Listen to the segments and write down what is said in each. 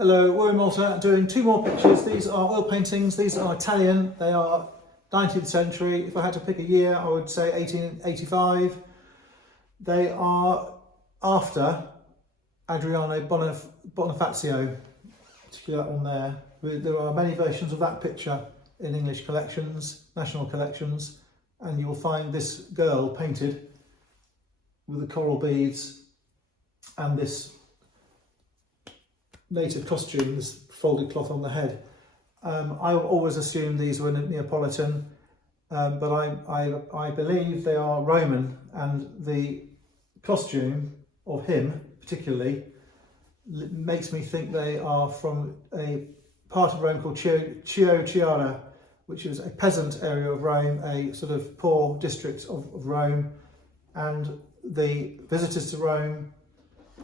Hello, we're in Malta doing two more pictures. These are oil paintings. These are Italian. They are 19th century. If I had to pick a year, I would say 1885. They are after Adriano Bonifazi, particularly that one there. There are many versions of that picture in English collections, national collections, and you will find this girl painted with the coral beads and this native costume, this folded cloth on the head. I always assumed these were Neapolitan, but I believe they are Roman, and the costume of him particularly makes me think they are from a part of Rome called Ciociaria, which is a peasant area of Rome, a sort of poor district of Rome, and the visitors to Rome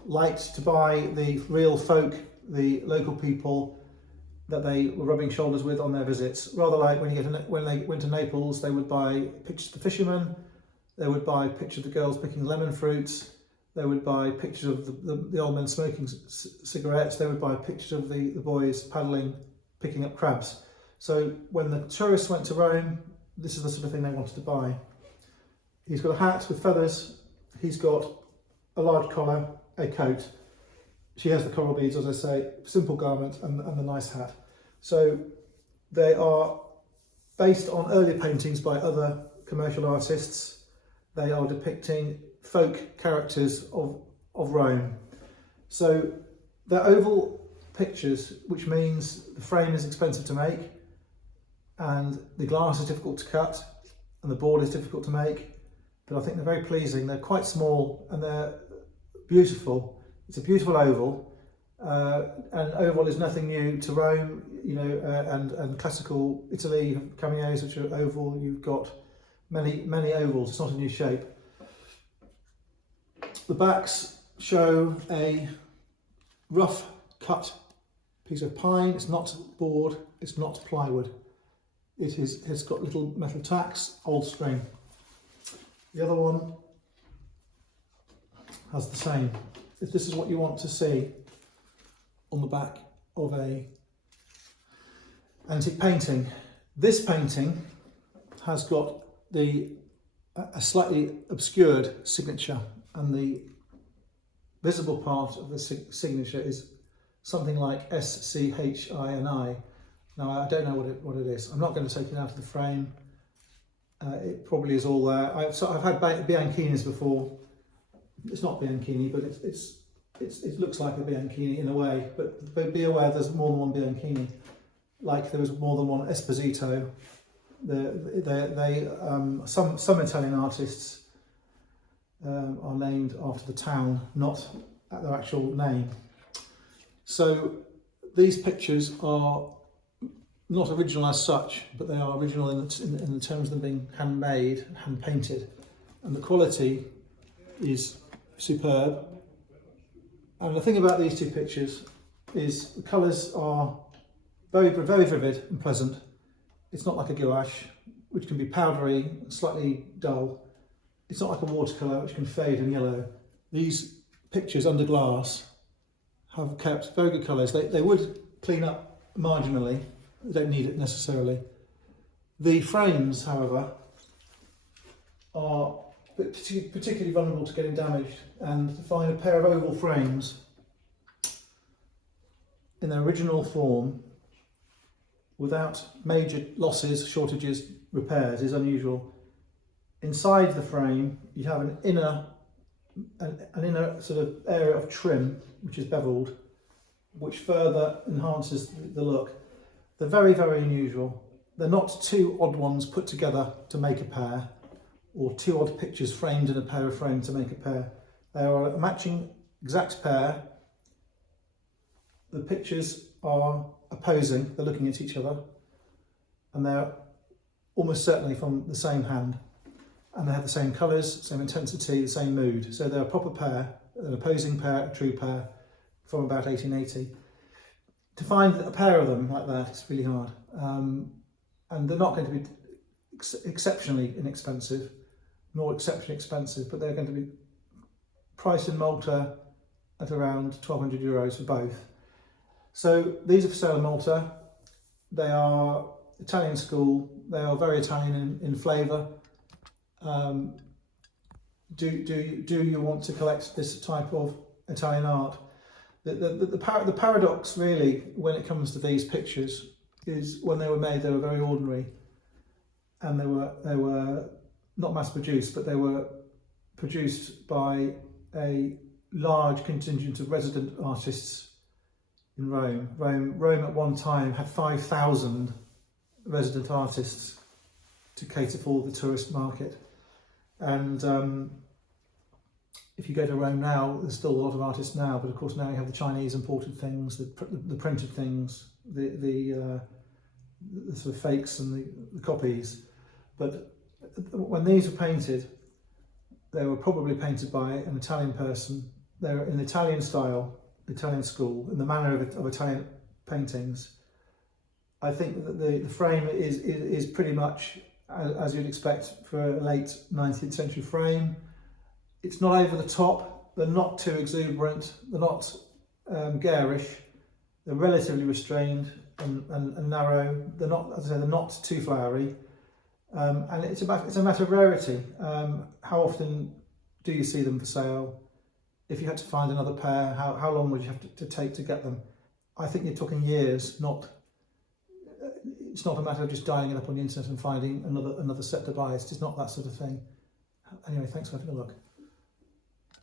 liked to buy the real folk, the local people that they were rubbing shoulders with on their visits. Rather like when they went to Naples, they would buy pictures of the fishermen, they would buy pictures of the girls picking lemon fruits, they would buy pictures of the old men smoking cigarettes, they would buy pictures of the boys paddling, picking up crabs. So when the tourists went to Rome, this is the sort of thing they wanted to buy. He's got a hat with feathers, he's got a large collar, a coat. She has the coral beads, as I say, simple garment and the nice hat. So they are based on earlier paintings by other commercial artists. They are depicting folk characters of Rome. So they're oval pictures, which means the frame is expensive to make and the glass is difficult to cut and the board is difficult to make. But I think they're very pleasing. They're quite small and they're beautiful. It's a beautiful oval, and oval is nothing new to Rome, you know, and classical Italy have cameos which are oval. You've got many ovals. It's not a new shape. The backs show a rough cut piece of pine. It's not board. It's not plywood. It's got little metal tacks, old string. The other one has the same. If this is what you want to see on the back of a antique painting, this painting has got a slightly obscured signature, and the visible part of the signature is something like SCHINI. Now I don't know what it is. I'm not going to take it out of the frame. It probably is all there. I've had bianchinis before. It's not bianchini, but it looks like a bianchini in a way. But be aware, there's more than one bianchini. Like there was more than one Esposito. Some Italian artists are named after the town, not at their actual name. So these pictures are not original as such, but they are original in terms of them being handmade, hand painted, and the quality is superb. And the thing about these two pictures is the colours are very vivid and pleasant. It's not like a gouache, which can be powdery, slightly dull. It's not like a watercolour, which can fade and yellow. These pictures under glass have kept very good colours. They would clean up marginally. They don't need it necessarily. The frames, however, are particularly vulnerable to getting damaged, and to find a pair of oval frames in their original form without major losses, shortages, repairs is unusual. Inside the frame you have an inner sort of area of trim which is beveled, which further enhances the look. They're very unusual. They're not two odd ones put together to make a pair, or two odd pictures framed in a pair of frames to make a pair. They are a matching exact pair. The pictures are opposing, they're looking at each other, and they're almost certainly from the same hand, and they have the same colours, same intensity, the same mood. So they're a proper pair, an opposing pair, a true pair, from about 1880. To find a pair of them like that, it's really hard. And they're not going to be exceptionally inexpensive, nor exceptionally expensive, but they're going to be priced in Malta at around €1,200 for both. So these are for sale in Malta. They are Italian school. They are very Italian in flavour. Do you want to collect this type of Italian art? The paradox really when it comes to these pictures is when they were made they were very ordinary, and they were not mass produced, but they were produced by a large contingent of resident artists in Rome. Rome at one time had 5,000 resident artists to cater for the tourist market, and if you go to Rome now, there's still a lot of artists now, but of course now you have the Chinese imported things, the printed things, the sort of fakes and the copies. But when these were painted, they were probably painted by an Italian person. They're in Italian style, Italian school, in the manner of Italian paintings. I think that the frame is pretty much as you'd expect for a late 19th century frame. It's not over the top, they're not too exuberant, they're not garish, they're relatively restrained and narrow. They're not, as I say, they're not too flowery, and it's a matter of rarity. How often do you see them for sale? If you had to find another pair, how long would you have to take to get them? I think you're talking years. It's not a matter of just dialing it up on the internet and finding another set to buy. It's just not that sort of thing. Anyway, thanks for having a look.